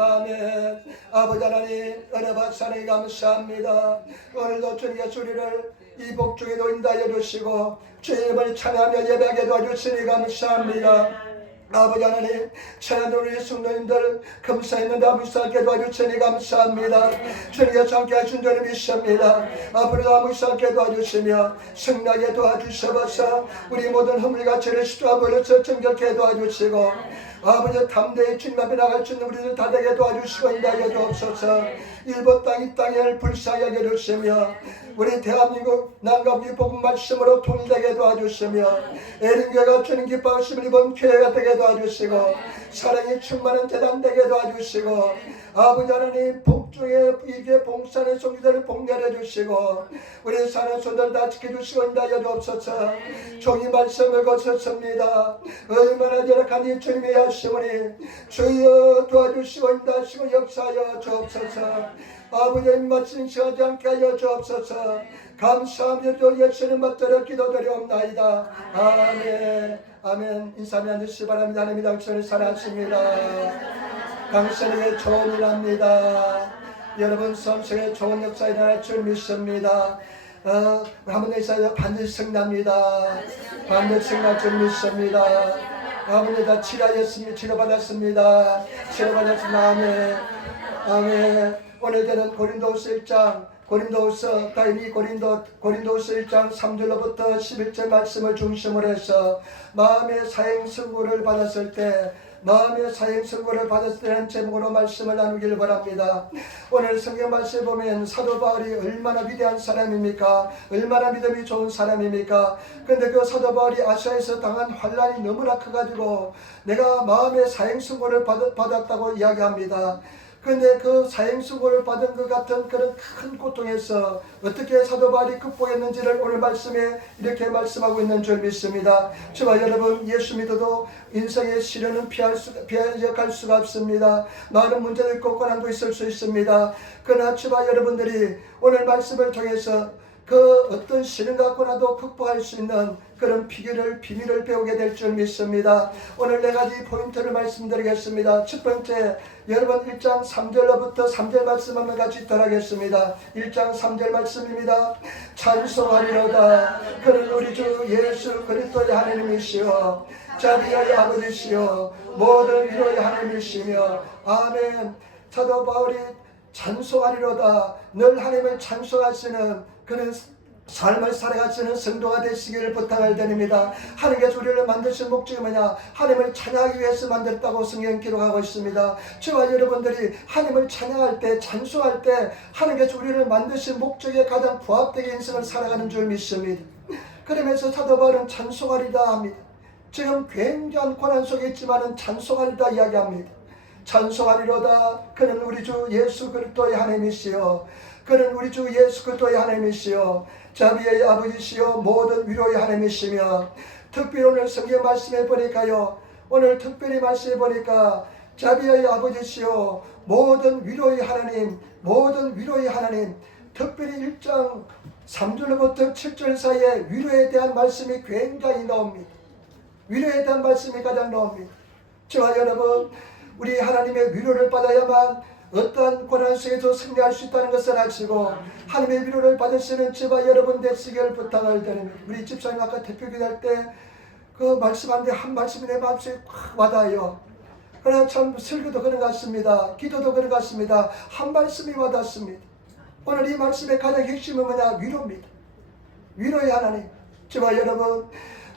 아멘. 아버지 하나님 은혜 박사님 감사합니다. 오늘도 주님께서 우리를 이 복중에도 인도하여 주시고 주의 이름을 찬양하며 예배하게 도와주시니 감사합니다. 아버지 하나님 찬양도 우리 성도님들 감사했는데 무사하게 도와주시니 감사합니다. 주님께서 함께 하신 줄을 믿습니다. 앞으로도 무사하게 도와주시며 승리하게 도와주셔서 우리 모든 허물가치를 시도하고 버려서 정결케 도와주시고 아버지 담대히 주님 앞에 나갈 수 있는 우리들 다 되게 도와주시고 인도하여 주옵소서. 일본 땅 이 땅을 불쌍히 여겨 주시며 우리 대한민국 남과 복음 말씀으로 통일되게 도와주시며 에린교회가 주님 기뻐하심을 이번 교회가 되게 도와주시고 사랑이 충만한 재단 되게 도와주시고 아버지 하나님 복중에 이게 봉사하는 성도들을 복렬해 주시고 우리 사는 손들 다 지켜주시고 인도하여 주옵소서. 종이 말씀을 거쳤습니다. 얼마나 열악한 이 주님의 하심으니 주여 도와주시고 인도하시고 역사하여 주옵소서. 아버지 입맛 신시하지 않게 하여 주옵소서. 감사하며 예수님 받들어 기도드리옵나이다. 아멘. 아멘. 인사하며 앉으시기 바랍니다. 하나님 당신을 사랑하십니다. 당신에게 좋은 일 합니다. 여러분 섬속에 좋은 역사 일어날 줄 믿습니다. 한번 인사해서 반드시 승리합니다. 반드시 승리할 줄 믿습니다. 아버지 다 치료하였습니다. 치료받았습니다. 치료받았습니다. 아멘. 아멘. 오늘 저는 고린도후서 1장 고린도후서 1장 3절로부터 11절 말씀을 중심으로 해서 마음의 사행선고를 받았을 때 라는 제목으로 말씀을 나누기를 바랍니다. 오늘 성경 말씀에 보면 사도 바울이 얼마나 위대한 사람입니까? 얼마나 믿음이 좋은 사람입니까? 그런데 그 사도 바울이 아시아에서 당한 환란이 너무나 커가지고 내가 마음의 사행선고를 받았다고 이야기합니다. 그런데 그 사행수고를 받은 것 같은 그런 큰 고통에서 어떻게 사도 바울이 극복했는지를 오늘 말씀에 이렇게 말씀하고 있는 줄 믿습니다. 저와 여러분 예수 믿어도 인생의 시련은 피할 수가 없습니다. 많은 문제도 있고 고난도 있을 수 있습니다. 그러나 저와 여러분들이 오늘 말씀을 통해서 그 어떤 시련과 고난도 극복할 수 있는 그런 비밀을 배우게 될 줄 믿습니다. 오늘 4가지 포인트를 말씀드리겠습니다. 첫 번째, 여러분 1장 3절로부터 3절 말씀 한번 같이 따라하겠습니다. 1장 3절 말씀입니다. 찬송하리로다. 그는 우리 주 예수 그리스도의 하나님이시여 자비의 아버지시여 모든 위로의 하나님이시며 아멘. 사도 바울이 찬송하리로다. 늘 하나님을 찬송하시는 그는 삶을 살아가시는 성도가 되시기를 부탁을 드립니다. 하나님께서 우리를 만드신 목적이 뭐냐? 하나님을 찬양하기 위해서 만들었다고 성경 기록하고 있습니다. 저와 여러분들이 하나님을 찬양할 때, 찬송할 때 하나님께서 우리를 만드신 목적에 가장 부합되게 인생을 살아가는 줄 믿습니다. 그러면서 사도 바울은 찬송하리다 합니다. 지금 굉장한 고난 속에 있지만 찬송하리다 이야기합니다. 찬송하리로다. 그는 우리 주 예수 그리스도의 하나님이시여 그는 우리 주 예수 그리스도의 하나님이시여 자비의 아버지시여 모든 위로의 하나님이시며 특별히 오늘 성경 말씀해 보니까요. 오늘 특별히 말씀해 보니까 자비의 아버지시여 모든 위로의 하나님 모든 위로의 하나님 특별히 1장 3절부터 7절 사이에 위로에 대한 말씀이 굉장히 나옵니다. 위로에 대한 말씀이 가장 나옵니다. 저와 여러분 우리 하나님의 위로를 받아야만 어떠한 고난 속에서 승리할 수 있다는 것을 아시고 하나님의 위로를 받으시는 저와 여러분 되시기를 부탁을 드립니다. 우리 집사님 아까 대표기도할 때 그 말씀하는데 한 말씀이 내 마음속에 확 와닿아요. 그러나 참 설교도 그런 것 같습니다. 기도도 그런 것 같습니다. 한 말씀이 와닿습니다. 오늘 이 말씀의 가장 핵심은 뭐냐? 위로입니다. 위로의 하나님. 저와 여러분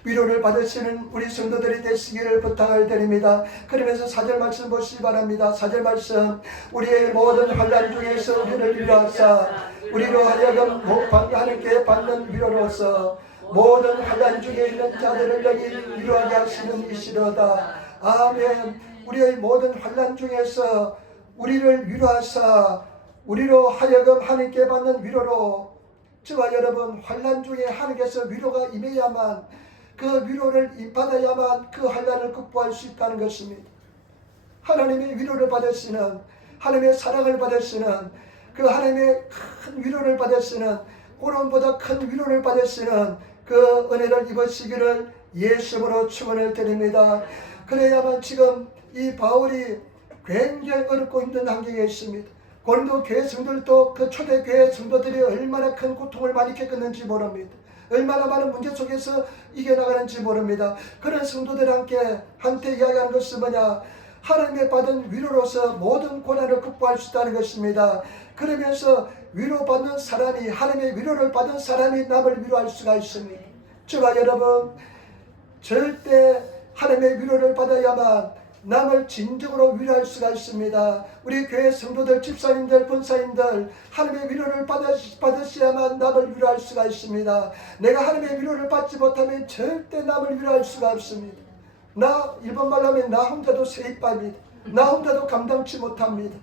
위로를 받으시는 우리 성도들이 되시기를 부탁을 드립니다. 그러면서 4절 말씀 보시기 바랍니다. 4절 말씀 우리의 모든 환난 중에서 우리를 위로하사 우리로 하여금 하나님께 받는 위로로서 모든 환난 중에 있는 자들을 여기 위로하게 하시는 이시로다. 아멘. 우리의 모든 환난 중에서 우리를 위로하사 우리로 하여금 하나님께 받는 위로로 저와 여러분 환난 중에 하나님께서 위로가 임해야만 그 위로를 받아야만 그 환난을 극복할 수 있다는 것입니다. 하나님의 위로를 받으시는 하나님의 사랑을 받으시는 그 하나님의 큰 위로를 받으시는 고난보다 큰 위로를 받으시는 그 은혜를 입으시기를 예수님으로 축원을 드립니다. 그래야만 지금 이 바울이 굉장히 어렵고 힘든 환경에 있습니다. 고린도 교회 성도들도 그 초대교회 성도들이 얼마나 큰 고통을 많이 겪었는지 모릅니다. 얼마나 많은 문제 속에서 이겨나가는지 모릅니다. 그런 성도들한테 이야기하는 것은 뭐냐? 하나님의 받은 위로로서 모든 고난을 극복할 수 있다는 것입니다. 그러면서 위로받는 사람이, 하나님의 위로를 받은 사람이 남을 위로할 수가 있습니다. 저와 여러분, 절대 하나님의 위로를 받아야만 남을 진정으로 위로할 수가 있습니다. 우리 교회 성도들, 집사님들, 권사님들, 하나님의 위로를 받으셔야만 남을 위로할 수가 있습니다. 내가 하나님의 위로를 받지 못하면 절대 남을 위로할 수가 없습니다. 일본말로 하면 나 혼자도 세입밥입니다. 나 혼자도 감당치 못합니다.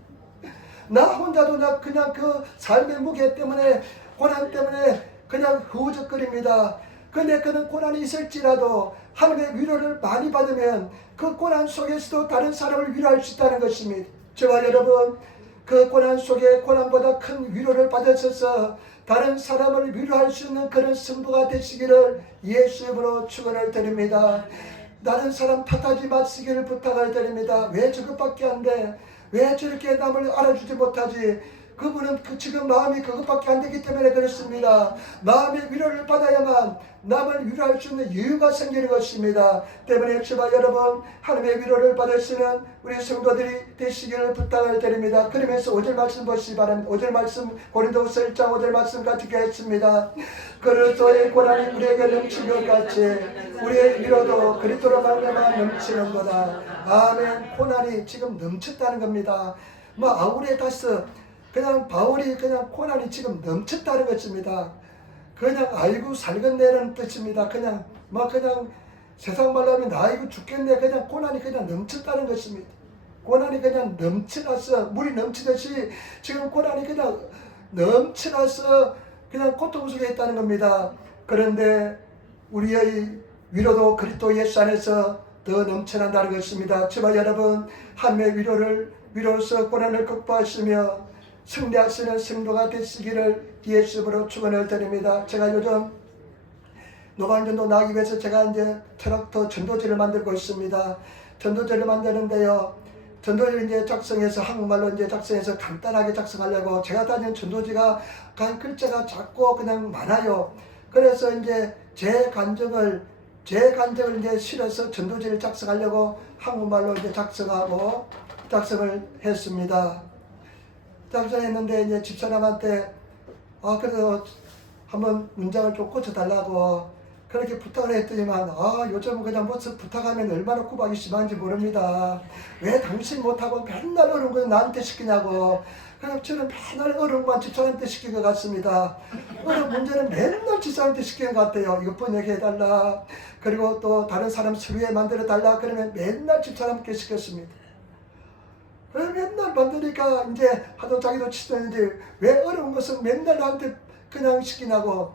나 혼자도 그냥 그 삶의 무게 때문에, 고난 때문에 그냥 흐우적거립니다. 근데 그는 고난이 있을지라도 하나님의 위로를 많이 받으면 그 고난 속에서도 다른 사람을 위로할 수 있다는 것입니다. 저와 여러분, 그 고난 속에 고난보다 큰 위로를 받으셔서 다른 사람을 위로할 수 있는 그런 성도가 되시기를 예수 이름으로 축원을 드립니다. 다른 사람 탓하지 마시기를 부탁을 드립니다. 왜 저것밖에 안 돼? 왜 저렇게 남을 알아주지 못하지? 그분은 지금 마음이 그것밖에 안 되기 때문에 그렇습니다. 마음의 위로를 받아야만 남을 위로할 수 있는 이유가 생기는 것입니다. 때문에 저와 여러분, 하나님의 위로를 받을 수 있는 우리 성도들이 되시기를 부탁을 드립니다. 그러면서 5절 말씀 보시기 바랍니다. 5절 말씀, 고린도후서 1장 5절 말씀 같이 읽겠습니다. 그리스도의 고난이 우리에게 넘치는 것 같이 우리의 위로도 그리스도로 말미암아 넘치는 거다. 아멘. 고난이 지금 넘쳤다는 겁니다. 아우레다스, 그냥 바울이 그냥 고난이 지금 넘쳤다는 것입니다. 그냥 아이고 살겠네라는 뜻입니다. 그냥 세상 말로 하면 아이고 죽겠네. 그냥 고난이 그냥 넘쳤다는 것입니다. 고난이 그냥 넘쳐나서 물이 넘치듯이 지금 고난이 그냥 넘쳐나서 그냥 고통 속에 있다는 겁니다. 그런데 우리의 위로도 그리스도 예수 안에서 더 넘쳐난다는 것입니다. 저와 여러분, 하나님의 위로로서 고난을 극복하시며 승리하시는 성도가 되시기를 예수 이름으로 축원을 드립니다. 제가 요즘 노방전도 나기 위해서 제가 이제 트랙터 전도지를 만들고 있습니다. 전도지를 만드는데요, 전도지를 이제 작성해서 한국말로 이제 작성해서 간단하게 작성하려고, 제가 다니는 전도지가 글자가 작고 그냥 많아요. 그래서 이제 제 간증을 이제 실어서 전도지를 작성하려고 한국말로 이제 작성을 했습니다. 작성했는데 이제 집사람한테 그래서 한번 문장을 좀 고쳐달라고 그렇게 부탁을 했더니만 요즘은 그냥 무슨 부탁하면 얼마나 구박이 심한지 모릅니다. 왜 당신 못하고 맨날 어려운 거 나한테 시키냐고. 그럼 저는 맨날 어려운 것만 집사람한테 시킨 것 같습니다. 어려운 문제는 맨날 집사람한테 시키는 것 같아요. 이거 번역해달라, 그리고 또 다른 사람 서류에 만들어달라 그러면 맨날 집사람께 시켰습니다. 그래서 맨날 만드니까 이제 하도 자기도 치더니 왜 어려운 것은 맨날 나한테 그냥 시키냐고.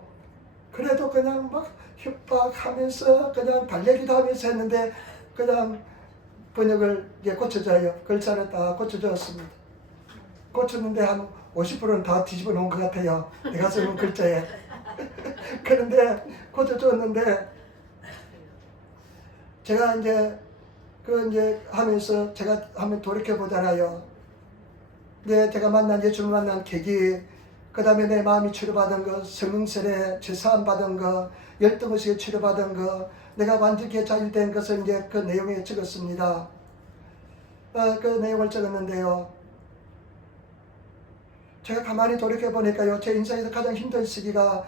그래도 그냥 막 협박하면서 그냥 달래기도 하면서 했는데 그냥 번역을 이제 고쳐줘요. 글자를 다 고쳐줬습니다. 고쳤는데 한 50%는 다 뒤집어 놓은 것 같아요. 내가 쓰는 글자에. 그런데 고쳐줬는데 제가 이제 하면서 제가 한번 돌이켜보잖아요. 제가 예수를 만난 계기, 그 다음에 내 마음이 치료받은 거, 성령세례 제사함 받은 거, 열등의식에 치료받은 거, 내가 완전히 자유된 것을 이제 그 내용에 적었습니다. 그 내용을 적었는데요, 제가 가만히 돌이켜보니까요, 제 인생에서 가장 힘든 시기가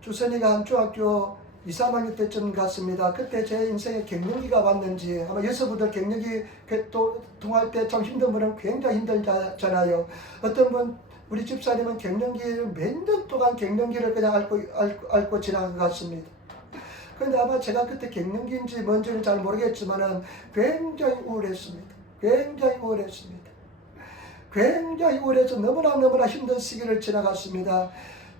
주선이가 한 중학교 2, 3학년 때쯤 같습니다. 그때 제 인생에 갱년기가 왔는지, 아마 여성분들 갱년기 통할 때 참 힘든 분은 굉장히 힘들잖아요. 어떤 분, 우리 집사님은 갱년기를 몇 년 동안 갱년기를 그냥 앓고 지난 것 같습니다. 그런데 아마 제가 그때 갱년기인지 뭔지는 잘 모르겠지만은 굉장히 우울했습니다. 굉장히 우울해서 너무나 힘든 시기를 지나갔습니다.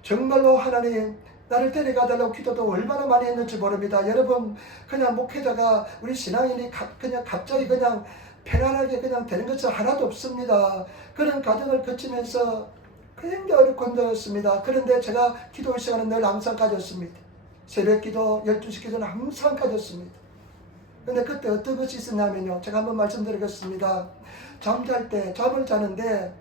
정말로 하나님, 나를 데려가달라고 기도도 얼마나 많이 했는지 모릅니다. 여러분, 그냥 목회자가, 우리 신앙인이 그냥 갑자기 그냥 편안하게 그냥 되는 것은 하나도 없습니다. 그런 과정을 거치면서 굉장히 어렵고 힘들었습니다. 그런데 제가 기도의 시간은 늘 항상 가졌습니다. 새벽 기도, 12시 기도는 항상 가졌습니다. 근데 그때 어떤 것이 있었냐면요. 제가 한번 말씀드리겠습니다. 잠잘 때, 잠을 자는데,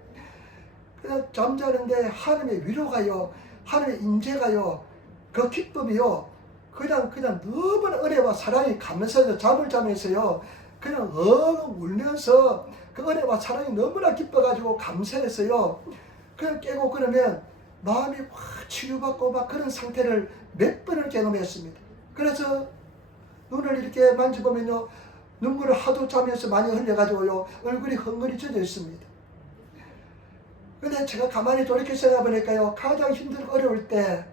그냥 잠자는데 하나님의 위로가요, 하나님의 임재가요, 그 기쁨이요, 그냥 너무나 은혜와 사랑이 가면서 잠을 자면서요, 그냥 울면서 그 은혜와 사랑이 너무나 기뻐가지고 감사해서요, 그냥 깨고 그러면 마음이 확 치유받고 막 그런 상태를 몇 번을 경험했습니다. 그래서 눈을 이렇게 만져보면요, 눈물을 하도 자면서 많이 흘려가지고요, 얼굴이 헝클이 젖어 있습니다. 근데 제가 가만히 돌이켜 생각해보니까요, 가장 힘들고 어려울 때,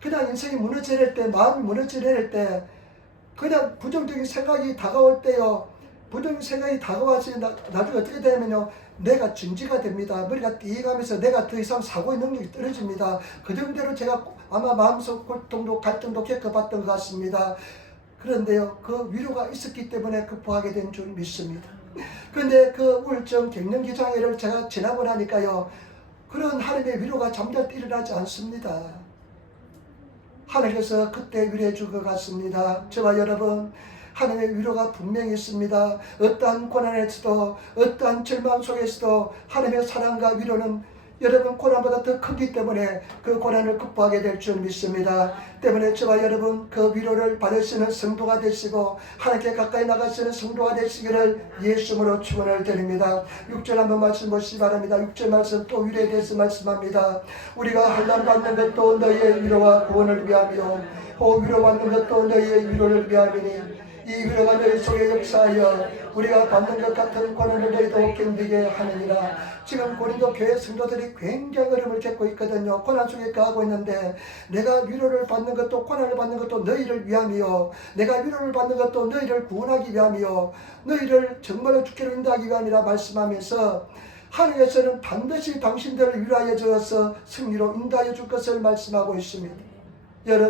그냥 인생이 무너지릴 때, 마음이 무너지릴 때, 그냥 부정적인 생각이 다가올 때요, 부정적인 생각이 다가와서 나중에 어떻게 되냐면요, 내가 진지가 됩니다. 머리가 띵하면서 내가 더 이상 사고의 능력이 떨어집니다. 그 정도로 제가 아마 마음속 고통도 갈등도 겪어봤던 것 같습니다. 그런데요, 그 위로가 있었기 때문에 극복하게 된 줄 믿습니다. 그런데 그 우울증, 갱년기 장애를 제가 지나고 나니까요, 그런 하나님의 위로가 잠잘 때 일어나지 않습니다. 하나님께서 그때 위로해 줄 것 같습니다. 저와 여러분, 하나님의 위로가 분명히 있습니다. 어떠한 고난에서도, 어떠한 절망 속에서도 하나님의 사랑과 위로는 여러분 고난보다 더 크기 때문에 그 고난을 극복하게 될 줄 믿습니다. 때문에 저와 여러분 그 위로를 받으시는 성도가 되시고 하나님께 가까이 나가시는 성도가 되시기를 예수님으로 축원을 드립니다. 6절 한번 말씀 보시기 바랍니다. 6절 말씀 또 위로에 대해서 말씀합니다. 우리가 환난 받는 것도 너희의 위로와 구원을 위하며 위로받는 것도 너희의 위로를 위함이니 이 위로가 너희 속에 역사하여 우리가 받는 것 같은 고난을 너희도 견디게 하느니라. 지금 고린도 교회 성도들이 굉장히 어려움을 겪고 있거든요. 고난 속에 가고 있는데 내가 위로를 받는 것도 고난을 받는 것도 너희를 위함이요, 내가 위로를 받는 것도 너희를 구원하기 위함이요, 너희를 정말로 주께로 인도하기 위함이라 말씀하면서 하나님께서는 반드시 당신들을 위로하여 주어서 승리로 인도하여 줄 것을 말씀하고 있습니다.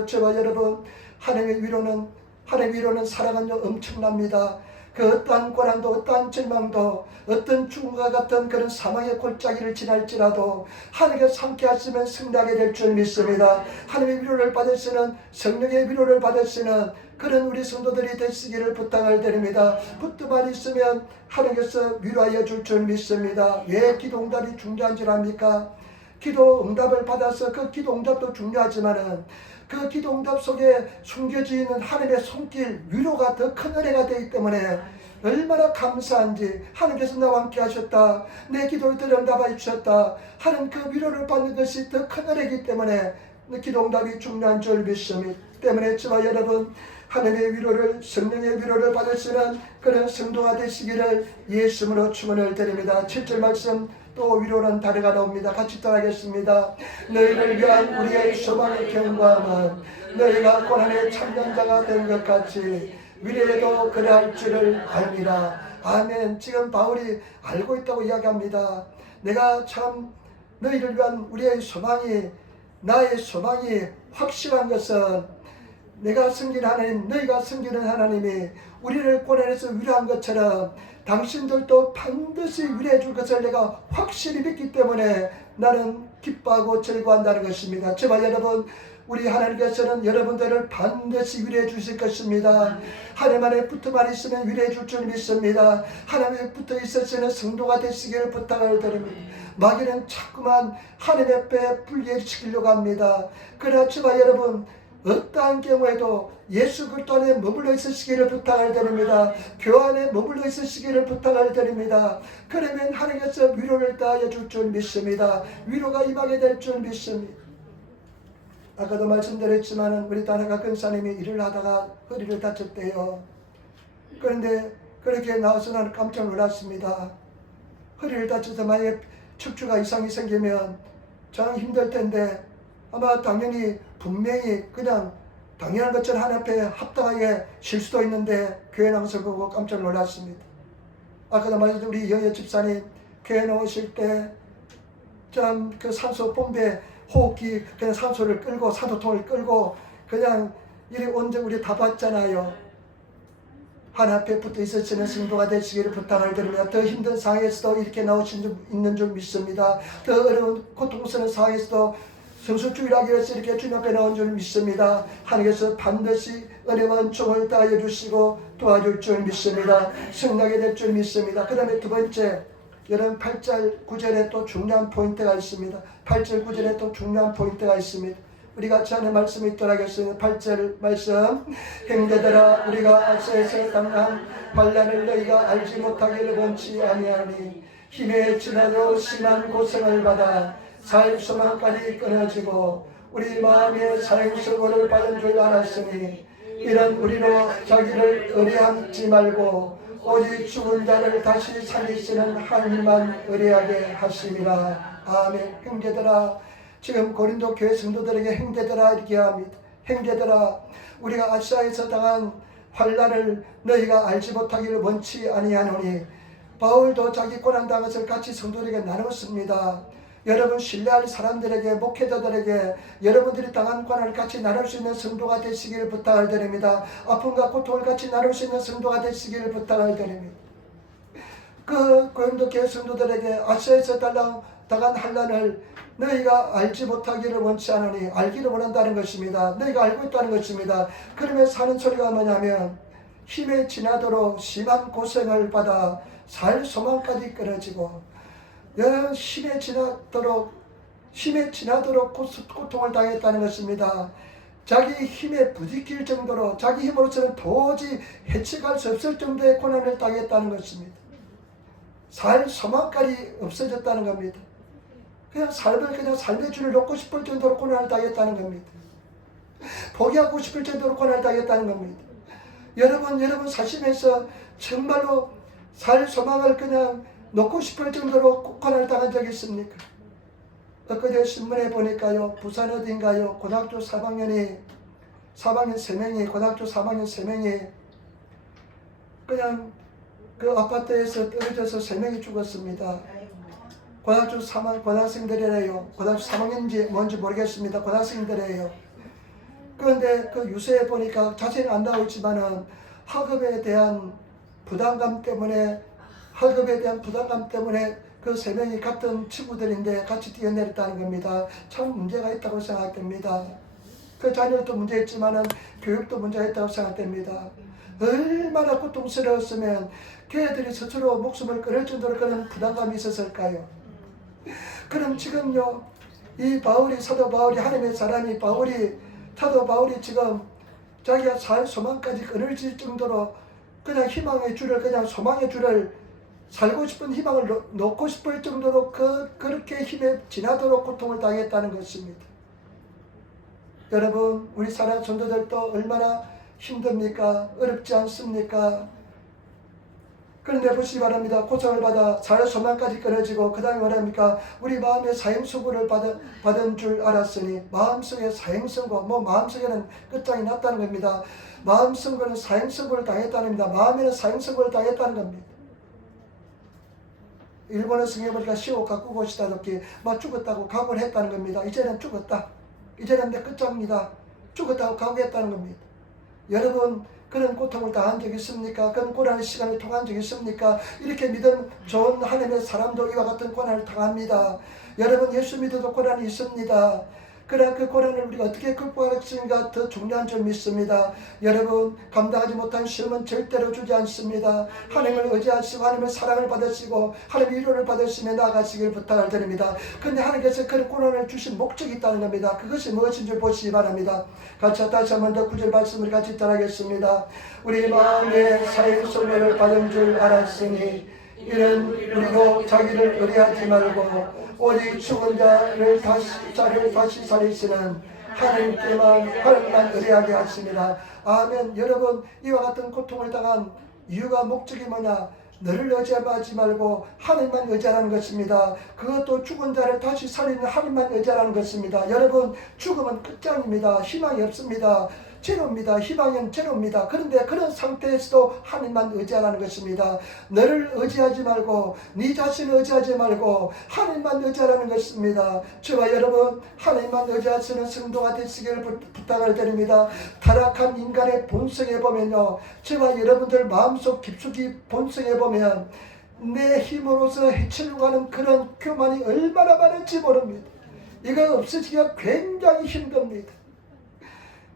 저와 여러분, 하나님의 위로는 사랑은요 엄청납니다. 그 어떠한 고난도, 어떠한 절망도, 어떤 죽음과 같은 그런 사망의 골짜기를 지날지라도 하나님께서 함께 하시면 승리하게 될 줄 믿습니다. 하나님의 위로를 받으시는, 성령의 위로를 받으시는 그런 우리 성도들이 되시기를 부탁을 드립니다. 붙들만 있으면 하나님께서 위로하여 줄 줄 믿습니다. 왜 기도 응답이 중요한 줄 압니까? 기도 응답을 받아서 그 기도 응답도 중요하지만은 그 기도 응답 속에 숨겨져 있는 하나님의 손길, 위로가 더 큰 은혜가 되기 때문에 얼마나 감사한지, 하나님께서 나와 함께 하셨다, 내 기도를 응답하여 주셨다 하는 그 위로를 받는 것이 더 큰 은혜이기 때문에 기도 응답이 중요한 줄 믿습니다. 때문에 저와 여러분, 하나님의 위로를, 성령의 위로를 받으시는 그런 성도가 되시기를 예수님으로 축원을 드립니다. 7절 말씀 또 위로는 다르가 나옵니다. 같이 따라하겠습니다. 너희를 위한 우리의 소망의 경고함은 너희가 고난의 참전자가 된 것 같이 위로에도 그래할 줄을 알미라. 아멘. 지금 바울이 알고 있다고 이야기합니다. 내가 참 너희를 위한 우리의 소망이, 나의 소망이 확실한 것은 내가 섬기는 하나님, 너희가 섬기는 하나님이 우리를 고난에서 위로한 것처럼 당신들도 반드시 위로해 줄 것을 내가 확실히 믿기 때문에 나는 기뻐하고 즐거워한다는 것입니다. 저와 여러분, 우리 하나님께서는 여러분들을 반드시 위로해 주실 것입니다. 하나님 안에 붙어만 있으면 위로해 줄 줄 믿습니다. 하나님에 붙어 있으시는 성도가 되시기를 부탁을 드립니다. 마귀는 자꾸만 하나님 앞에 분리시키려고 합니다. 그러나 저와 여러분, 어떠한 경우에도 예수 그리스도 안에 머물러 있으시기를 부탁을 드립니다. 교회 안에 머물러 있으시기를 부탁을 드립니다. 그러면 하나님께서 위로를 다하여 줄 줄 믿습니다. 위로가 임하게 될 줄 믿습니다. 아까도 말씀드렸지만 우리 다나가 근사님이 일을 하다가 허리를 다쳤대요. 그런데 그렇게 나와서 나는 깜짝 놀랐습니다. 허리를 다쳐서 만약에 척추가 이상이 생기면 참 힘들 텐데 아마 당연히 분명히 그냥 당연한 것처럼 하나님 앞에 합당하게 쉴 수도 있는데 교회 나와서 보고 깜짝 놀랐습니다. 아까도 말했던 우리 영예 집사님 교회 나오실 때 참 그 산소 泵에 호흡기 그냥 산소를 끌고 산소통을 끌고 그냥 이리 온적 우리 다 봤잖아요. 하나님 앞에 붙어 있으시는 성도가 되시기를 부탁을 드립니다. 더 힘든 상황에서도 이렇게 나오신 줄 있는 줄 믿습니다. 더 어려운 고통스러운 상황에서도 성수주일하기 위해서 이렇게 주님 앞에 나온 줄 믿습니다. 하나님께서 반드시 은혜와 은총을 다하여 주시고 도와줄 줄 믿습니다. 승리하게 될 줄 믿습니다. 그 다음에 두 번째, 여러분 8절 9절에 또 중요한 포인트가 있습니다. 8절 9절에 또 중요한 포인트가 있습니다. 우리 같이 하는 말씀이 있도록 하겠습니다. 8절 말씀, 형제들아 우리가 아시아에서 당한 환난을 너희가 알지 못하기를 원치 아니하니 힘에 지나도 심한 고생을 받아 살 소망까지 끊어지고 우리 마음에 사형선고를 받은 줄 알았으니 이런 우리로 자기를 의뢰하지 말고 오직 죽은 자를 다시 살리시는 하나님만 의뢰하게 하심이라. 아멘. 형제들아, 지금 고린도 교회 성도들에게 형제들아 이렇게 합니다. 형제들아, 우리가 아시아에서 당한 환난을 너희가 알지 못하기를 원치 아니하노니, 바울도 자기 고난당한 것을 같이 성도들에게 나눴습니다. 여러분 신뢰할 사람들에게, 목회자들에게 여러분들이 당한 고난을 같이 나눌 수 있는 성도가 되시기를 부탁을 드립니다. 아픔과 고통을 같이 나눌 수 있는 성도가 되시기를 부탁을 드립니다. 그 고린도 교회 성도들에게 아시아에서 당한 환난을 너희가 알지 못하기를 원치 않으니 알기를 원한다는 것입니다. 너희가 알고 있다는 것입니다. 그러면서 하는 소리가 뭐냐면 힘에 지나도록 심한 고생을 받아 살 소망까지 끊어지고, 여러분 힘에 지나도록 고통을 당했다는 것입니다. 자기 힘에 부딪힐 정도로, 자기 힘으로서는 도저히 해치할 수 없을 정도의 고난을 당했다는 것입니다. 살 소망까지 없어졌다는 겁니다. 그냥 삶의 줄을 놓고 싶을 정도로 고난을 당했다는 겁니다. 포기하고 싶을 정도로 고난을 당했다는 겁니다. 여러분 사시면서 정말로 살 소망을 그냥 놓고 싶을 정도로 고난을 당한 적이 있습니까? 엊그제 신문에 보니까요, 부산 어딘가요, 고등학교 3학년 3명이, 고등학교 3학년 3명이 그냥 그 아파트에서 떨어져서 3명이 죽었습니다. 고등학교 3학년 고등학생들이래요. 고등학교 3학년인지 뭔지 모르겠습니다. 고등학생들이에요. 그런데 그 유서에 보니까 자세히 안 나와 있지만은 학업에 대한 부담감 때문에 그 3명이 같은 친구들인데 같이 뛰어내렸다는 겁니다. 참 문제가 있다고 생각됩니다. 그 자녀도 문제 있지만은 교육도 문제가 있다고 생각됩니다. 얼마나 고통스러웠으면 걔들이 스스로 목숨을 끊을 정도로 그런 부담감이 있었을까요? 그럼 지금요, 이 바울이, 사도 바울이, 하나님의 사람이 사도 바울이 지금 자기가 살 소망까지 끊어질 정도로 그냥 희망의 줄을, 그냥 소망의 줄을, 살고 싶은 희망을 놓고 싶을 정도로 그렇게 힘에 지나도록 고통을 당했다는 것입니다. 여러분, 우리 사랑 전도들도 얼마나 힘듭니까? 어렵지 않습니까? 그런데 보시기 바랍니다. 고통을 받아 살 소망까지 끊어지고 그 다음에 뭐랍니까? 우리 마음에 사형선고를 받은 줄 알았으니, 마음속에 사형선고, 마음속에는 끝장이 났다는 겁니다. 마음선고는 사형선고를 당했다는 겁니다. 마음에는 사형선고를 당했다는 겁니다. 일본어 성경에 보니까 시오 가꾸고 시다롭게 막 죽었다고 각오를 했다는 겁니다. 이제는 죽었다. 이제는 내 끝장입니다. 죽었다고 각오했다는 겁니다. 여러분, 그런 고통을 당한 적이 있습니까? 그런 고난의 시간을 통한 적이 있습니까? 이렇게 믿음 좋은 하나님의 사람도 이와 같은 고난을 당합니다. 여러분, 예수 믿어도 고난이 있습니다. 그러나 그 고난을 우리가 어떻게 극복할 것인가 더 중요한 줄 믿습니다. 여러분, 감당하지 못한 시험은 절대로 주지 않습니다. 하나님을 의지하시고 하나님의 사랑을 받으시고 하나님의 위로를 받으시며 나아가시길 부탁을 드립니다. 그런데 하나님께서 그런 고난을 주신 목적이 있다는 겁니다. 그것이 무엇인 줄 보시기 바랍니다. 같이 다시 한번 더 9절 말씀을 같이 따라하겠습니다. 우리 마음에 사형선고를 받은 줄 알았으니 이는 우리도 자기를 의뢰하지 말고 오직 죽은 자를 다시 살리시는 하나님만 의뢰하게 하십니다. 아멘. 여러분, 이와 같은 고통을 당한 이유가, 목적이 뭐냐? 너를 의지하지 말고 하나님만 의지하라는 것입니다. 그것도 죽은 자를 다시 살리는 하나님만 의지하라는 것입니다. 여러분, 죽음은 끝장입니다. 희망이 없습니다. 제로입니다. 희망은 제로입니다. 그런데 그런 상태에서도 하나님만 의지하라는 것입니다. 너를 의지하지 말고, 네 자신을 의지하지 말고 하나님만 의지하라는 것입니다. 저와 여러분, 하나님만 의지하시는 성도가 되시기를 부탁을 드립니다. 타락한 인간의 본성에 보면요, 저와 여러분들 마음속 깊숙이 본성에 보면 내 힘으로서 해치려고 하는 그런 교만이 얼마나 많은지 모릅니다. 이거 없어지기가 굉장히 힘듭니다.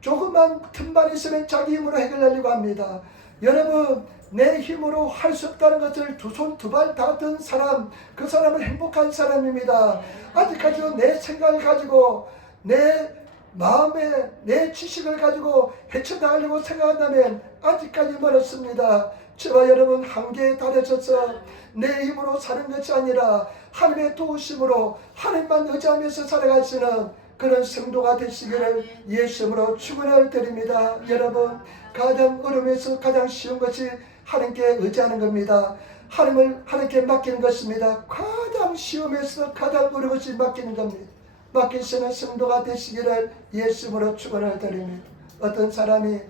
조금만 틈만 있으면 자기 힘으로 해결하려고 합니다. 여러분, 내 힘으로 할 수 없다는 것을 두 손 두 발 다 든 사람, 그 사람은 행복한 사람입니다. 아직까지도 내 생각을 가지고 내 마음에 내 지식을 가지고 헤쳐나가려고 생각한다면 아직까지 멀었습니다. 저와 여러분 한계에 달해져서 내 힘으로 사는 것이 아니라 하나님의 도우심으로 하나님만 의지하면서 살아가시는 그런 성도가 되시기를 예수님으로 축원을 드립니다. 여러분, 가장 어려움에서 가장 쉬운 것이 하나님께 의지하는 겁니다. 하나님을 하나님께 맡기는 것입니다. 가장 쉬움에서 가장 어려운 것이 맡기는 겁니다. 맡기시는 성도가 되시기를 예수님으로 축원을 드립니다. 어떤 사람이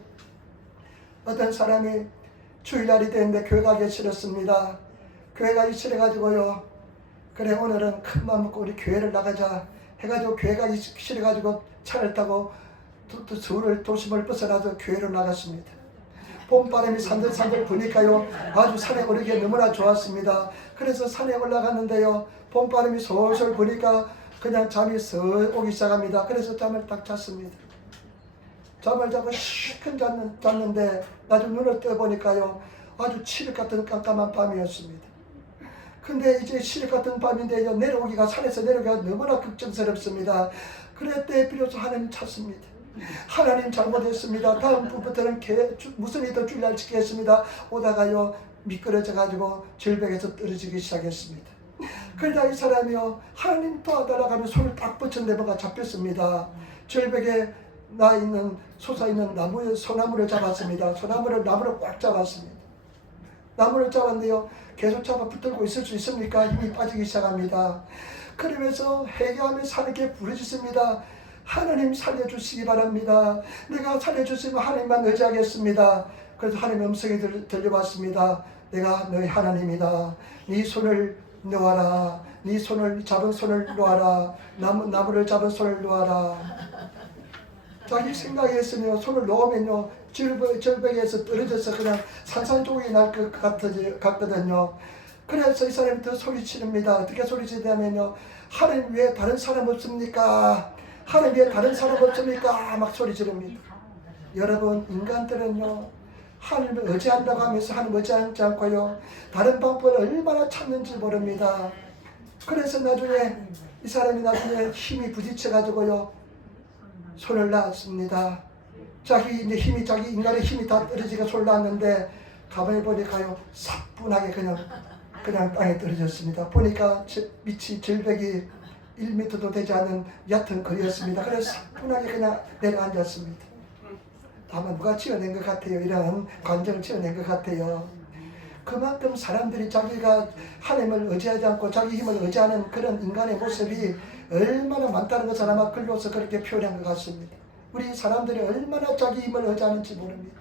주일날이 되는데 교회 가기 싫었습니다. 교회 가기 싫어가지고요, 그래 오늘은 큰 맘 먹고 우리 교회를 나가자 해가지고 교회 가기 싫어가지고 차를 타고 서울 도심을 벗어나서 교회로 나갔습니다. 봄바람이 산들산들 부니까요, 아주 산에 오르기에 너무나 좋았습니다. 그래서 산에 올라갔는데요, 봄바람이 솔솔 부니까 그냥 잠이 서 오기 시작합니다. 그래서 잠을 딱 잤습니다. 잠을 자고 시큰 잤는데 나중에 눈을 떠보니까요, 아주 칠흑 같은 깜깜한 밤이었습니다. 근데 이제 칠흑 같은 밤인데 내려오기가, 산에서 내려오기가 너무나 걱정스럽습니다. 그럴 때 비로소 하나님 찾습니다. 하나님 잘못했습니다. 다음부터는 무슨 일도 주일날 지키겠습니다. 오다가요 미끄러져 가지고 절벽에서 떨어지기 시작했습니다. 그러다 이 사람이요, 하나님 도와달라고 하면 손을 딱 뻗쳤는데 뭐가 잡혔습니다. 절벽에 솟아있는 소나무를 잡았습니다. 나무를 꽉 잡았습니다. 나무를 잡았는데요, 계속 잡아 붙들고 있을 수 있습니까? 힘이 빠지기 시작합니다. 그러면서 회개하며 하나님께 부르짖습니다. 하나님 살려주시기 바랍니다. 내가 살려주시면 하나님만 의지하겠습니다. 그래서 하나님의 음성이 들려왔습니다. 내가 너희 하나님이다. 네 손을 놓아라. 네 손을 잡은 손을 놓아라. 나무를 잡은 손을 놓아라. 자기 생각했으며 손을 놓으면요, 절벽에서 떨어져서 그냥 산산조각이 날 것 같거든요. 그래서 이 사람이 더 소리치릅니다. 어떻게 소리치냐면요, 하나님 왜 다른 사람 없습니까? 하나님 왜 다른 사람 없습니까? 막 소리 지릅니다. 여러분, 인간들은요, 하나님을 의지한다고 하면서 하나님 의지하지 않고요, 다른 방법을 얼마나 찾는지 모릅니다. 그래서 나중에 이 사람이 나중에 힘이 부딪혀가지고요, 손을 놨습니다. 자기 인간의 힘이 다 떨어지고 손을 놨는데 가만히 보니까요, 사뿐하게 그냥 땅에 떨어졌습니다. 보니까 밑이 절벽이 1m도 되지 않는 얕은 거리였습니다. 그래서 사뿐하게 그냥 내려앉았습니다. 다만 누가 지어낸 것 같아요. 이런 관정을 지어낸 것 같아요. 그만큼 사람들이 자기가 하나님을 의지하지 않고 자기 힘을 의지하는 그런 인간의 모습이 얼마나 많다는 것을 아마 글로서 그렇게 표현한 것 같습니다. 우리 사람들이 얼마나 자기 힘을 의지하는지 모릅니다.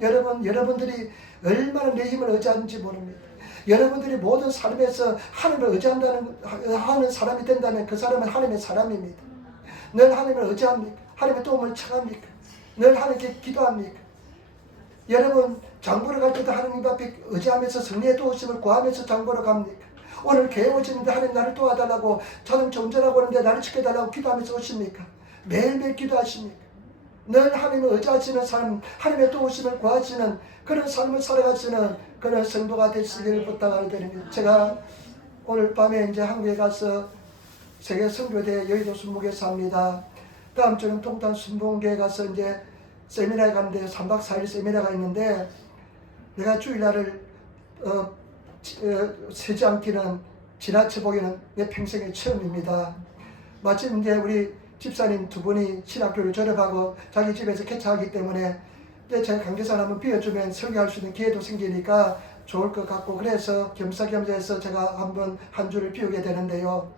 여러분들이 얼마나 내 힘을 의지하는지 모릅니다. 여러분들이 모든 삶에서 하나님을 의지하는 사람이 된다면 그 사람은 하나님의 사람입니다. 늘 하나님을 의지합니까? 하나님의 도움을 청합니까? 늘 하나님께 기도합니까? 여러분, 장보러 갈 때도 하나님 앞에 의지하면서 성령의 도우심을 구하면서 장보러 갑니까? 오늘 교회 오시는데 하나님 나를 도와달라고, 자동차 운전하고 오는데 나를 지켜달라고 기도하면서 오십니까? 매일매일 기도하십니까? 늘 하나님을 의지하시는 삶, 하나님의 도우심을 구하시는 그런 삶을 살아가시는 그런 성도가 되시기를 부탁을 드립니다. 제가 오늘 밤에 이제 한국에 가서 세계 선교대 여의도 순복에서 합니다. 다음 주는 동탄 순복교에 가서 이제 세미나에 가는데 3박 4일 세미나가 있는데, 내가 주일날을 세지 않기는, 지나쳐 보기는 내 평생의 처음입니다. 마침 이제 우리 집사님 두 분이 신학교를 졸업하고 자기 집에서 개척하기 때문에 이제 제가 강대산 한번 비워주면 설교할 수 있는 기회도 생기니까 좋을 것 같고, 그래서 겸사겸사해서 제가 한번 한 주를 비우게 되는데요.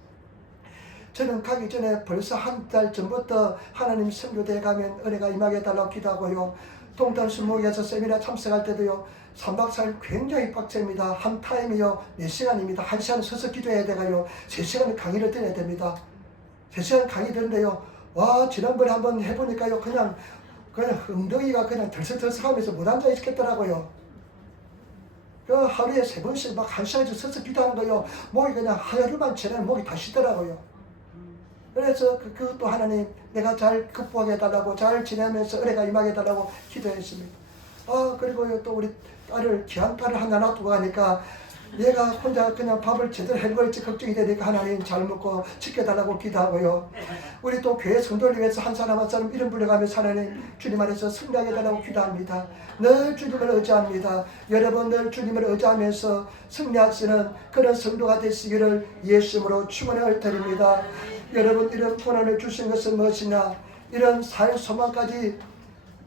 저는 가기 전에 벌써 한 달 전부터 하나님 선교대에 가면 은혜가 임하게 해달라고 기도하고요. 동탄 순복에서 세미나 참석할 때도요, 3박 4일 굉장히 빡셉니다. 한 타임이요 4시간입니다. 1시간 서서 기도해야 되고요, 3시간 강의를 들어야 됩니다. 3시간 강의 듣는데요, 와, 지난번에 한번 해보니까요, 그냥 엉덩이가 그냥 들썩들썩하면서 못 앉아 있겠더라고요. 그 하루에 3번씩 막 1시간씩 서서 기도하는 거요, 목이 그냥 하루만 지나면 목이 다 쉬더라고요. 그래서 그것도 하나님 내가 잘 극복하게 해달라고, 잘 지내면서 은혜가 임하게 해달라고 기도했습니다. 그리고 또 우리 딸을, 귀한 딸을 하나 놔두고 가니까 얘가 혼자 그냥 밥을 제대로 해먹을지 걱정이 되니까 하나님 잘 먹고 지켜달라고 기도하고요. 우리 또 교회 성도를 위해서 한 사람 한 사람 이름 불려가면서 하나님 주님 안에서 승리하게 해달라고 기도합니다. 늘 주님을 의지합니다. 여러분 늘 주님을 의지하면서 승리하시는 그런 성도가 되시기를 예수님으로 축원을 드립니다. 여러분 이런 고난을 주신 것은 무엇이냐, 이런 사회 소망까지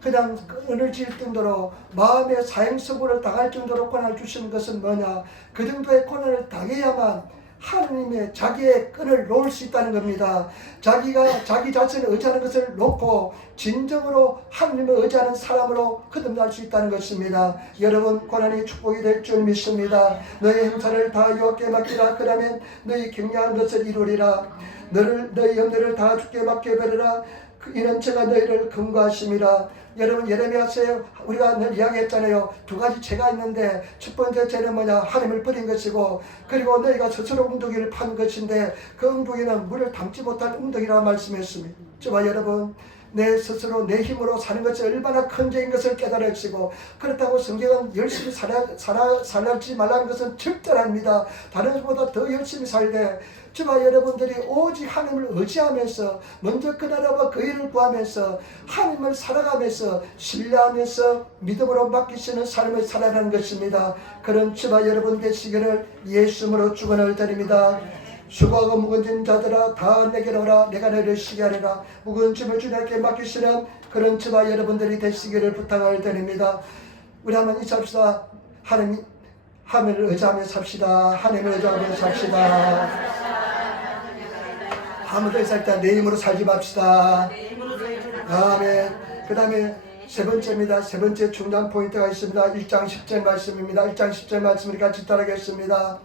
그냥 끈을 질 정도로 마음의 사형선고를 당할 정도로 고난을 주시는 것은 뭐냐, 그 정도의 고난을 당해야만 하나님의 자기의 끈을 놓을 수 있다는 겁니다. 자기가 자기 자신을 의지하는 것을 놓고 진정으로 하나님을 의지하는 사람으로 거듭날 수 있다는 것입니다. 여러분 고난이 축복이 될 줄 믿습니다. 너의 행사를 다 여호와께 맡기라. 그러면 너희 경량한 것을 이루리라. 너희 염려를 다 주께 맡겨버리라. 이는 제가 너희를 근거하심이라. 여러분 예레미야서에 우리가 늘 이야기했잖아요. 두 가지 죄가 있는데 첫 번째 죄는 뭐냐, 하나님을 버린 것이고, 그리고 너희가 스스로 웅덩이를 판 것인데 그 웅덩이는 물을 담지 못할 웅덩이라고 말씀했습니다. 저와 여러분, 내 스스로 내 힘으로 사는 것이 얼마나 큰 죄인 것을 깨달으시고, 그렇다고 성경은 열심히 살지 말라는 것은 절대 아닙니다. 다른 것보다 더 열심히 살되, 저와 여러분들이 오직 하나님을 의지하면서 먼저 그 나라와 그 일을 구하면서 하나님을 살아가면서 신뢰하면서 믿음으로 맡기시는 삶을 살아가는 것입니다. 그런 저와 여러분 되시기를 예수님으로 축원을 드립니다. 수고하고 무거운 짐 자들아 다 내게로 오라. 내가 너희를 쉬게 하리라. 무거운 짐을 주님께 맡기시는 그런 저와 여러분들이 되시기를 부탁을 드립니다. 우리 한번 인사합시다. 하나님을 의지하며 삽시다. 하나님을 의지하며 삽시다. 아무도 의지할 때 내 힘으로 살지 맙시다. 아멘. 그 다음에 세 번째입니다. 세 번째 중요한 포인트가 있습니다. 1장 10절 말씀입니다. 1장 10절 말씀을 같이 따르겠습니다.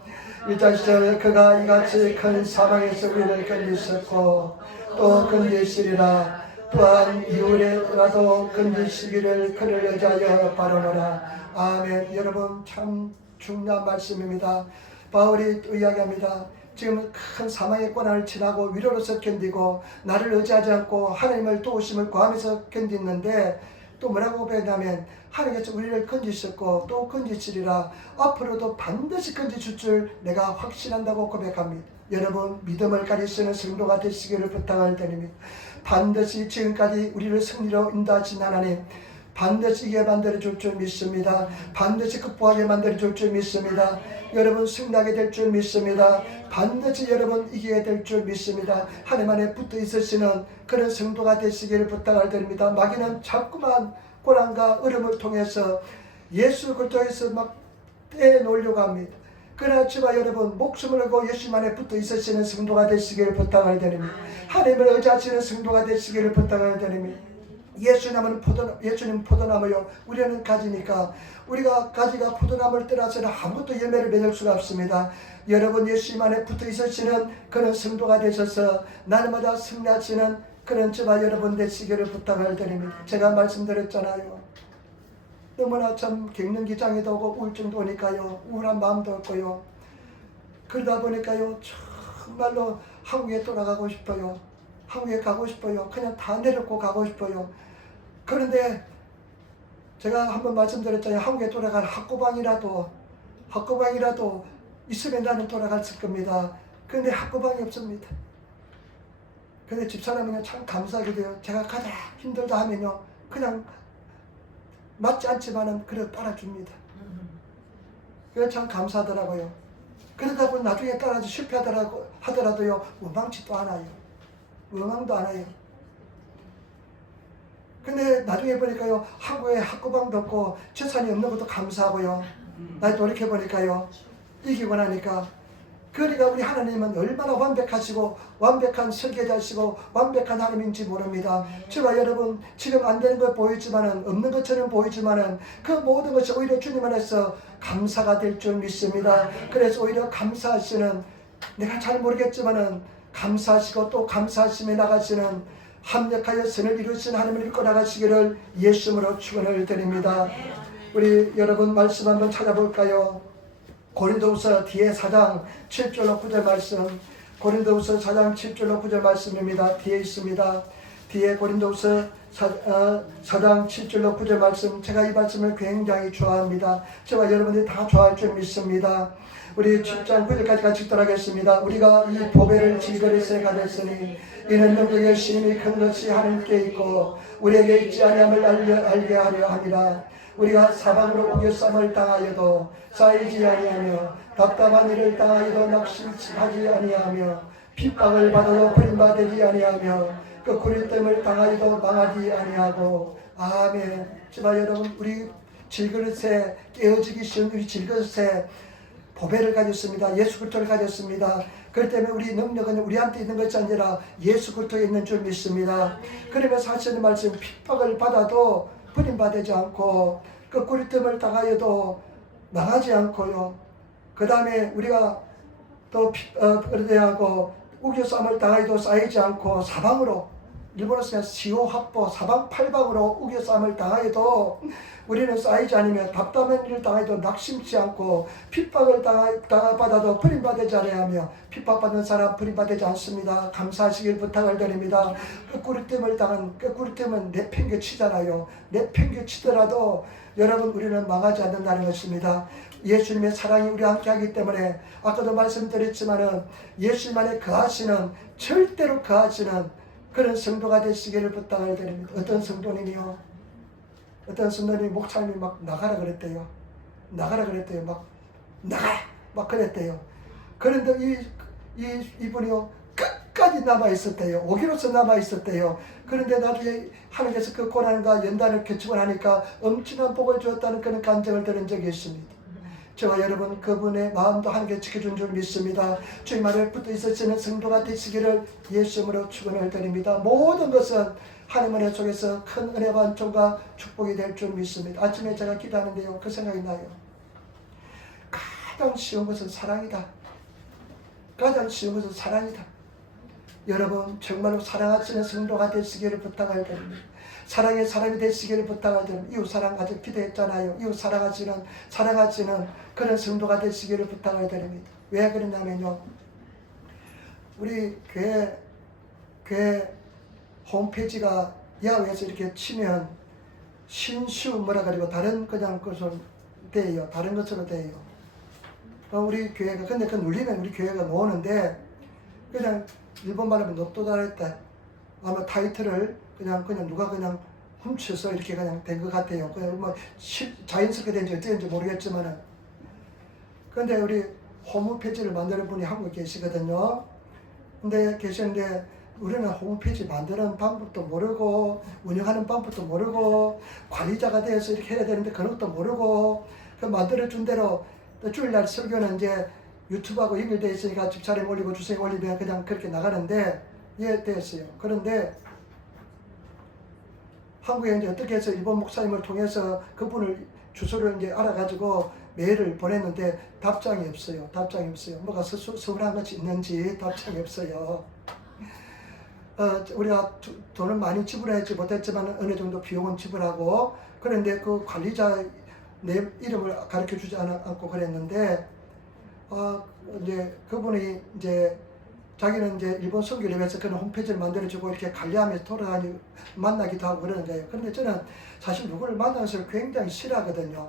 1장 10절, 그가 이같이 큰 사망에서 우리를 건지셨고 또 건지시리라. 또한 이후에라도 건지시기를 그를 의지하여 바라노라. 아멘. 여러분 참 중요한 말씀입니다. 바울이 또 이야기합니다. 지금 큰 사망의 고난을 지나고 위로로서 견디고 나를 의지하지 않고 하나님을 도우심을 구하면서 견디는데 또 뭐라고 고백하냐면 하나님께서 우리를 건지셨고 또 건지시리라. 앞으로도 반드시 건지실 줄 내가 확신한다고 고백합니다. 여러분 믿음을 가지시는 성도가 되시기를 부탁을 드립니다. 반드시 지금까지 우리를 승리로 인도하신 하나님, 반드시 이게 만들어줄 줄 믿습니다. 반드시 극복하게 만들어줄 줄 믿습니다. 여러분 승리하게 될 줄 믿습니다. 반드시 여러분 이기게 될 줄 믿습니다. 하나님 안에 붙어 있으시는 그런 성도가 되시기를 부탁을 드립니다. 마귀는 자꾸만 고난과 어려움을 통해서 예수 그리스도에서 막 떼놓으려고 합니다. 그러나 저와 여러분 목숨을 걸고 예수 안에 붙어 있으시는 성도가 되시기를 부탁을 드립니다. 하나님을 의지하시는 성도가 되시기를 부탁을 드립니다. 예수님은 포도나무요 우리는 가지니까 우리가 가지가 포도나무를 떠나서는 아무것도 열매를 맺을 수가 없습니다. 여러분 예수님 안에 붙어 있으시는 그런 성도가 되셔서 날마다 승리하시는 그런 저와 여러분 되시기를 부탁을 드립니다. 제가 말씀드렸잖아요. 너무나 참 갱년기장애도 오고 우울증도 오니까요, 우울한 마음도 없고요. 그러다 보니까요 정말로 한국에 돌아가고 싶어요. 한국에 가고 싶어요. 그냥 다 내려놓고 가고 싶어요. 그런데 제가 한번 말씀드렸잖아요. 한국에 돌아갈 학고방이라도 있으면 나는 돌아갔을 겁니다. 그런데 학고방이 없습니다. 근데 집사람은 참 감사하게 요 제가 가장 힘들다 하면요 그냥 맞지 않지만은 그래도 따라줍니다. 그래서 참 감사하더라고요. 그러다 보니 나중에 따라서 실패하더라도요 원망치도 않아요. 원망도 안 해요. 근데 나중에 보니까요 한국에 학고방도 없고 재산이 없는 것도 감사하고요. 나이 돌이켜보니까요 이기고 나니까 그러니까 우리 하나님은 얼마나 완벽하시고 완벽한 설계자시고 완벽한 하나님인지 모릅니다. 저와 여러분 지금 안 되는 것 보이지만은 없는 것처럼 보이지만은 그 모든 것이 오히려 주님 안에서 감사가 될 줄 믿습니다. 그래서 오히려 감사하시는, 내가 잘 모르겠지만은 감사하시고 또 감사하심에 나가시는 합력하여 선을 이루신 하나님을 믿고 나가시기를 예수님으로 축원을 드립니다. 우리 여러분 말씀 한번 찾아볼까요? 고린도후서 뒤에 4장 7절로 9절 말씀. 고린도후서 4장 7절로 9절 말씀입니다. 뒤에 있습니다. 뒤에 고린도후서 4장 7절로 9절 말씀, 제가 이 말씀을 굉장히 좋아합니다. 저와 여러분들이 다 좋아할 줄 믿습니다. 우리 7장 9절까지 같이 읽도록하겠습니다. 우리가 이 보배를 질그릇에 가졌으니 이는 능력의 심히 큰 것이 하나님께 있고 우리에게 있지 아니함을 알게 하려 함이라. 우리가 사방으로 우겨쌈을 당하여도 쌓이지 아니하며 답답한 일을 당하여도 낙심하지 아니하며 핍박을 받아도 버림받지 아니하며 구리됨을 당하여도 망하지 아니하고. 아멘. 제발 여러분, 우리 질그릇에 깨어지기 쉬운 우리 질그릇에 보배를 가졌습니다. 예수 그리스도를 가졌습니다. 그렇기 때문에 우리 능력은 우리한테 있는 것이 아니라 예수 그리스도에 있는 줄 믿습니다. 그러면서 하시는 말씀, 핍박을 받아도 버림받지 않고 구리됨을 당하여도 망하지 않고요. 그 다음에 우리가 또 그러되하고 우겨쌈을 당하여도 쌓이지 않고 사방으로, 일본어 쓰면 시호합보 사방팔방으로 우겨쌈을 당하여도 우리는 쌓이지 않으며 답답한 일을 당하여도 낙심치 않고 핍박을 받아도 버림받지 아니하며. 핍박받는 사람 버림받지 않습니다. 감사하시길 부탁을 드립니다. 구리됨을 당한, 구리됨은 내팽개치잖아요. 내팽개치더라도 여러분, 우리는 망하지 않는다는 것입니다. 예수님의 사랑이 우리와 함께 하기 때문에, 아까도 말씀드렸지만은 예수님만에 거하시는, 절대로 거하시는 그런 성도가 되시기를 부탁을 드립니다. 어떤 성도님이요? 어떤 성도님이 목사님이 막 나가라 그랬대요. 나가라 그랬대요. 막 나가라! 막 그랬대요. 그런데 이분이요, 끝까지 남아있었대요. 오기로서 남아있었대요. 그런데 나중에 하나님께서 그 고난과 연단을 겪고 나니까 엄청난 복을 주었다는 그런 간증을 들은 적이 있습니다. 저와 여러분, 그분의 마음도 하나님께 지켜준 줄 믿습니다. 주의 말을 붙어 있으시는 성도가 되시기를 예수님으로 축원을 드립니다. 모든 것은 하나님 은혜 속에서 큰 은혜와 은총과 축복이 될 줄 믿습니다. 아침에 제가 기도하는데요, 그 생각이 나요. 가장 쉬운 것은 사랑이다. 가장 쉬운 것은 사랑이다. 여러분, 정말로 사랑하시는 성도가 되시기를 부탁을 드립니다. 사랑의 사람이 되시기를 부탁을 드립니다. 이웃 사랑 아주 기도했잖아요. 이웃 사랑하시는 그런 성도가 되시기를 부탁을 드립니다. 왜 그러냐면요, 우리 교회 홈페이지가 야외에서 이렇게 치면 신슈 뭐라 그리고 다른 그냥 것으로 돼요. 다른 것으로 돼요. 우리 교회가, 근데 그 눌리면 우리 교회가 나오는데, 그냥 일본 말하면 노또다랬다. 아마 타이틀을 그냥 누가 그냥 훔쳐서 이렇게 그냥 된 것 같아요. 그냥 뭐 자연스럽게 된지 어떻게 된지 모르겠지만은. 근데 우리 홈페이지를 만드는 분이 한국에 계시거든요. 근데 계시는데 우리는 홈페이지 만드는 방법도 모르고 운영하는 방법도 모르고 관리자가 되어서 이렇게 해야 되는데 그런 것도 모르고, 그 만들어준 대로 주일날 설교는 이제 유튜브하고 연결되어 있으니까 집사람 올리고 주생 올리면 그냥 그렇게 나가는데 됐어요. 그런데 한국에 이제 어떻게 해서 일본 목사님을 통해서 그분을 주소를 이제 알아가지고 메일을 보냈는데 답장이 없어요. 답장이 없어요. 뭐가 서운한 것이 있는지 답장이 없어요. 우리가 돈을 많이 지불하지 못했지만 어느 정도 비용은 지불하고, 그런데 그 관리자 내 이름을 가르쳐 주지 않고 그랬는데, 이제 그분이 이제 자기는 이제 일본 선교를 위해서 그런 홈페이지를 만들어주고 이렇게 관리하면서 돌아다니고 만나기도 하고 그러는 거예요. 그런데 저는 사실 누구를 만나는 것을 굉장히 싫어하거든요.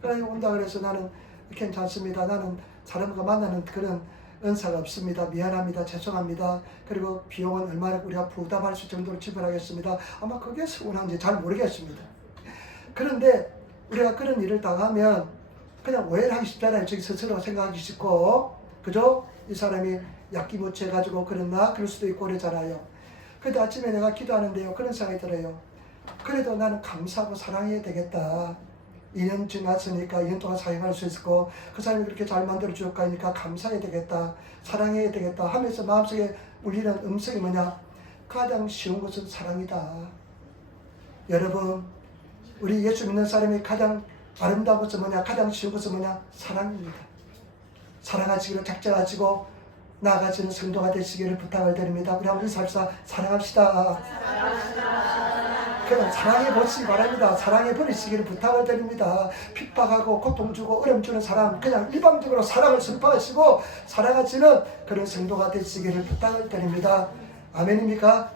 그래서 온다 그래서 나는 괜찮습니다. 나는 사람과 만나는 그런 은사가 없습니다. 미안합니다. 죄송합니다. 그리고 비용은 얼마나 우리가 부담할 수 정도로 지불하겠습니다. 아마 그게 서운한지 잘 모르겠습니다. 그런데 우리가 그런 일을 당하면 그냥 오해를 하기 쉽잖아요. 저기 스스로 생각하기 쉽고, 그죠? 이 사람이 약기무치해가지고 그랬나? 그럴 수도 있고 그러잖아요. 그런데 아침에 내가 기도하는데요, 그런 생각이 들어요. 그래도 나는 감사하고 사랑해야 되겠다. 2년 지났으니까 2년 동안 사용할 수 있고, 그 사람이 그렇게 잘 만들어 주었고 하니까 감사해야 되겠다, 사랑해야 되겠다 하면서 마음속에 울리는 음성이 뭐냐? 가장 쉬운 것은 사랑이다. 여러분, 우리 예수 믿는 사람이 가장 아름다운 것은 뭐냐? 가장 쉬운 것은 뭐냐? 사랑입니다. 사랑하시기를 작정하시고 나아가시는 성도가 되시기를 부탁을 드립니다. 우리 한번 인사합시다. 사랑합시다. 그냥 사랑해 보시기 바랍니다. 사랑해 버리시기를 부탁을 드립니다. 핍박하고 고통 주고 어려움 주는 사람 그냥 일방적으로 사랑을 선포하시고 사랑하시는 그런 성도가 되시기를 부탁을 드립니다. 아멘입니까?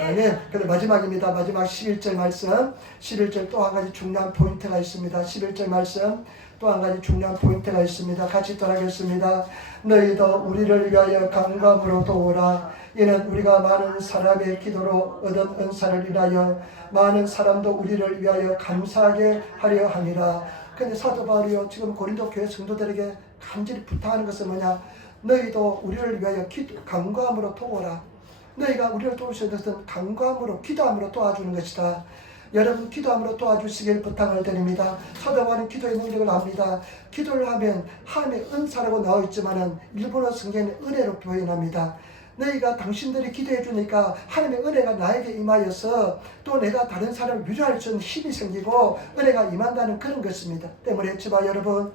아멘. 그리고 마지막입니다. 마지막 11절 말씀. 11절 또 한 가지 중요한 포인트가 있습니다. 11절 말씀 또 한 가지 중요한 포인트가 있습니다. 같이 따라하겠습니다. 너희도 우리를 위하여 간구함으로 도우라. 이는 우리가 많은 사람의 기도로 얻은 은사를 인하여 많은 사람도 우리를 위하여 감사하게 하려 함이라. 근데 사도 바울이요 지금 고린도 교회 성도들에게 간절히 부탁하는 것은 뭐냐? 너희도 우리를 위하여 간구함으로 도우라. 너희가 우리를 도우시는 것은 간구함으로 기도함으로 도와주는 것이다. 여러분 기도함으로 도와주시길 부탁을 드립니다. 사도 바울은 기도의 능력을 압니다. 기도를 하면 하나님의 은사라고 나와 있지만은 일본어 성경에 은혜로 표현합니다. 너희가 당신들이 기도해 주니까 하나님의 은혜가 나에게 임하여서 또 내가 다른 사람을 위로할 수 있는 힘이 생기고 은혜가 임한다는 그런 것입니다. 때문에 지바 여러분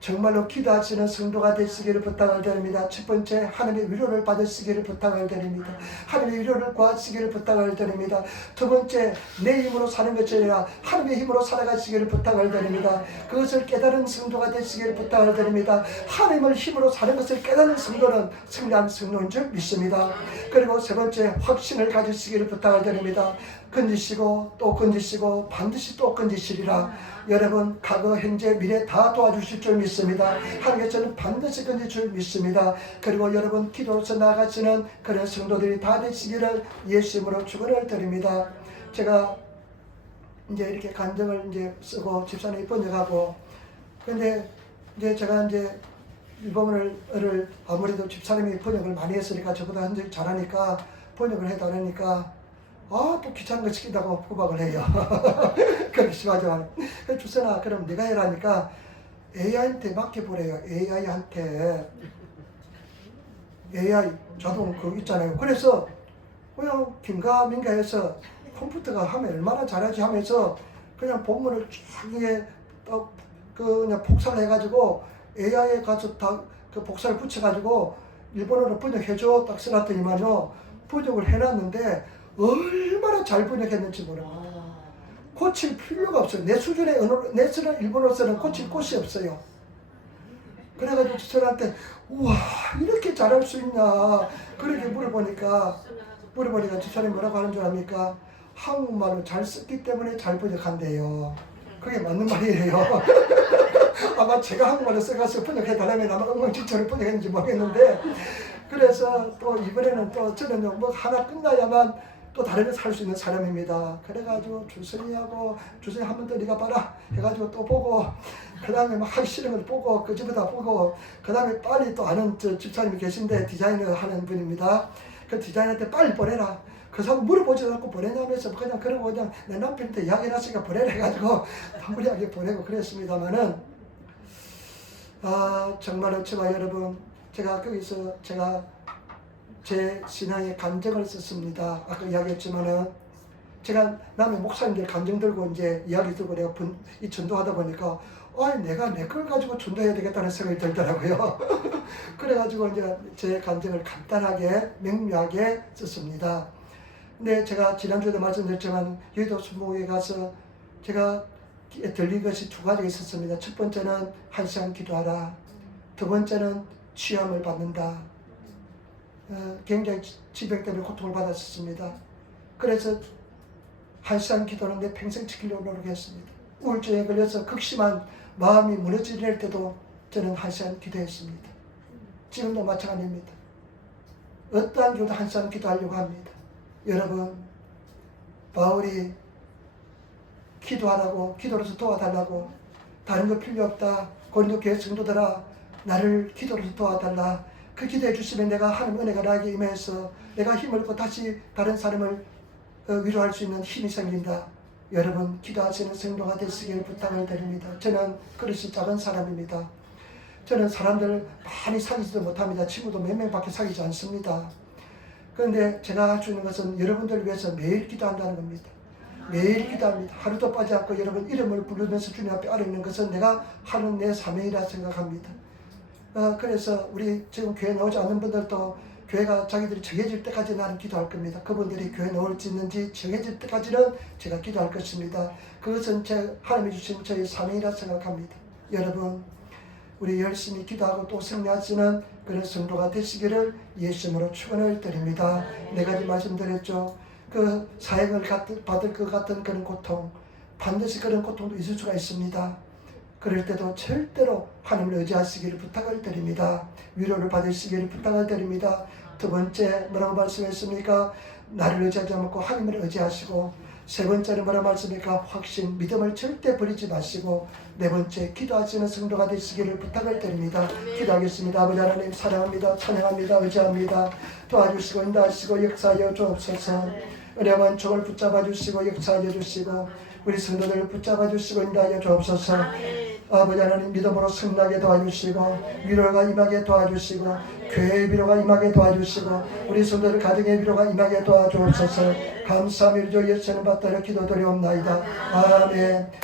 정말로 기도하시는 성도가 되시기를 부탁을 드립니다. 첫 번째 하나님의 위로를 받으시기를 부탁을 드립니다. 하나님의 위로를 구하시기를 부탁을 드립니다. 두 번째 내 힘으로 사는 것이 아니라 하나님의 힘으로 살아가시기를 부탁을 드립니다. 그것을 깨달은 성도가 되시기를 부탁을 드립니다. 하나님을 힘으로 사는 것을 깨닫는 성도는 승리한 성도인 줄 믿습니다. 그리고 세 번째 확신을 가지시기를 부탁을 드립니다. 건지시고 또 건지시고 반드시 또 건지시리라. 여러분 과거 현재 미래 다 도와주실 줄 믿습니다. 하나님께서는 반드시 건질 줄 믿습니다. 그리고 여러분 기도로서 나아가시는 그런 성도들이 다 되시기를 예수님으로 축원을 드립니다. 제가 이제 이렇게 간증을 이제 쓰고 집사님이 번역하고 근데 이제 제가 이제 일본어를 아무래도 집사님이 번역을 많이 했으니까 저보다 현재 잘하니까 번역을 해달라니까 또 귀찮은 거 시킨다고 구박을 해요. 그렇게 심하죠. 그래서 주선아 그럼 네가 해라니까 AI한테 맡겨보래요. AI한테 AI 자동 그거 있잖아요. 그래서 그냥 긴가민가 해서 컴퓨터가 하면 얼마나 잘하지 하면서 그냥 본문을 쭉 이게 그냥 복사를 해가지고 AI에 가서 다 그 복사를 붙여가지고 일본어로 번역해줘 딱 써놨더니만요 번역을 해놨는데 얼마나 잘 번역했는지 모릅니다. 고칠 필요가 없어요. 내 수준의 언어로, 내 수준의 일본어로서는 고칠 곳이 없어요. 그래가지고 저한테 우와 이렇게 잘할 수 있냐 그렇게 물어보니까 집사람이 뭐라고 하는 줄 압니까? 한국말로 잘 썼기 때문에 잘 번역한대요. 그게 맞는 말이에요. 아마 제가 한국말로 써가서 번역해달라면 아마 엉망진창으로 번역했는지 모르겠는데 그래서 또 이번에는 또 저는 뭐 하나 끝나야만 또 다른 걸 살 수 있는 사람입니다. 그래가지고 주선이하고 주선이 한 번 더 네가 봐라 해가지고 또 보고 그 다음에 막 하기 싫은 걸 보고 그 집에다 보고 그 다음에 빨리 또 아는 저 집사님이 계신데 디자이너 하는 분입니다. 그 디자이너한테 빨리 보내라. 그 사람 물어보지도 않고 보내냐면서 그냥 그러고 그냥 내 남편한테 이야기해놨으니까 보내라 해가지고 마무리하게 보내고 그랬습니다만은 정말로 제가 여러분 제가 거기서 제가 제 신앙의 감정을 썼습니다. 아까 이야기했지만은 제가 남의 목사님들 감정 들고 이제 이야기 들고 내가 이 전도하다 보니까 내가 내 걸 가지고 전도해야 되겠다는 생각이 들더라고요. 그래가지고 이제 제 감정을 간단하게 명료하게 썼습니다. 근데 제가 지난주에도 말씀드렸지만 여의도 순복에 가서 제가 들린 것이 두 가지가 있었습니다. 첫 번째는 1시간 기도하라. 두 번째는 취함을 받는다. 굉장히 질병 때문에 고통을 받았었습니다. 그래서 1시간 기도는 내 평생 지키려고 노력했습니다. 우울증에 걸려서 극심한 마음이 무너질 때도 저는 1시간 기도했습니다. 지금도 마찬가지입니다. 어떠한 교도 1시간 기도하려고 합니다. 여러분 바울이 기도하라고 기도로서 도와달라고 다른 거 필요 없다. 고린도 교회 성도들아 나를 기도로서 도와달라. 그 기도해 주시면 내가 하나님 은혜가 나에게 임해서 내가 힘을 얻고 다시 다른 사람을 위로할 수 있는 힘이 생긴다. 여러분 기도하시는 성도가 되시길 부탁을 드립니다. 저는 그릇이 작은 사람입니다. 저는 사람들 많이 사귀지도 못합니다. 친구도 몇 명밖에 사귀지 않습니다. 그런데 제가 할 수 있는 것은 여러분들을 위해서 매일 기도한다는 겁니다. 매일 기도합니다. 하루도 빠지 않고 여러분 이름을 부르면서 주님 앞에 아뢰는 것은 내가 하는 내 사명이라 생각합니다. 그래서 우리 지금 교회 나오지 않는 분들도 교회가 자기들이 정해질 때까지 나는 기도할 겁니다. 그분들이 교회에 넣을 수 있는지 정해질 때까지는 제가 기도할 것입니다. 그것은 하나님이 주신 저의 사명이라 생각합니다. 여러분, 우리 열심히 기도하고 또 승리하시는 그런 성도가 되시기를 예수님으로 축원을 드립니다. 네 가지 말씀드렸죠. 그 사형을 받을 것 같은 그런 고통, 반드시 그런 고통도 있을 수가 있습니다. 그럴 때도 절대로 하나님을 의지하시기를 부탁을 드립니다. 위로를 받으시기를 부탁을 드립니다. 두 번째 뭐라고 말씀했습니까? 나를 의지하지 않고 하나님을 의지하시고, 세 번째는 뭐라고 말씀입니까? 확신, 믿음을 절대 버리지 마시고, 네 번째 기도하시는 성도가 되시기를 부탁을 드립니다. 기도하겠습니다. 아버지 하나님 사랑합니다. 찬양합니다. 의지합니다. 도와주시고 인도하시고 역사하여 주옵소서. 어려운 종을 붙잡아 주시고 역사하여 주시고 우리 성도들을 붙잡아 주시고 인도하여 주옵소서. 아버지 하나님 믿음으로 승리하게 도와주시고 위로가 임하게 도와주시고 교회의 위로가 임하게 도와주시고 우리 성도들 가정의 위로가 임하게 도와주옵소서. 감사합니다. 예수님 받들어 기도드리옵나이다. 아멘.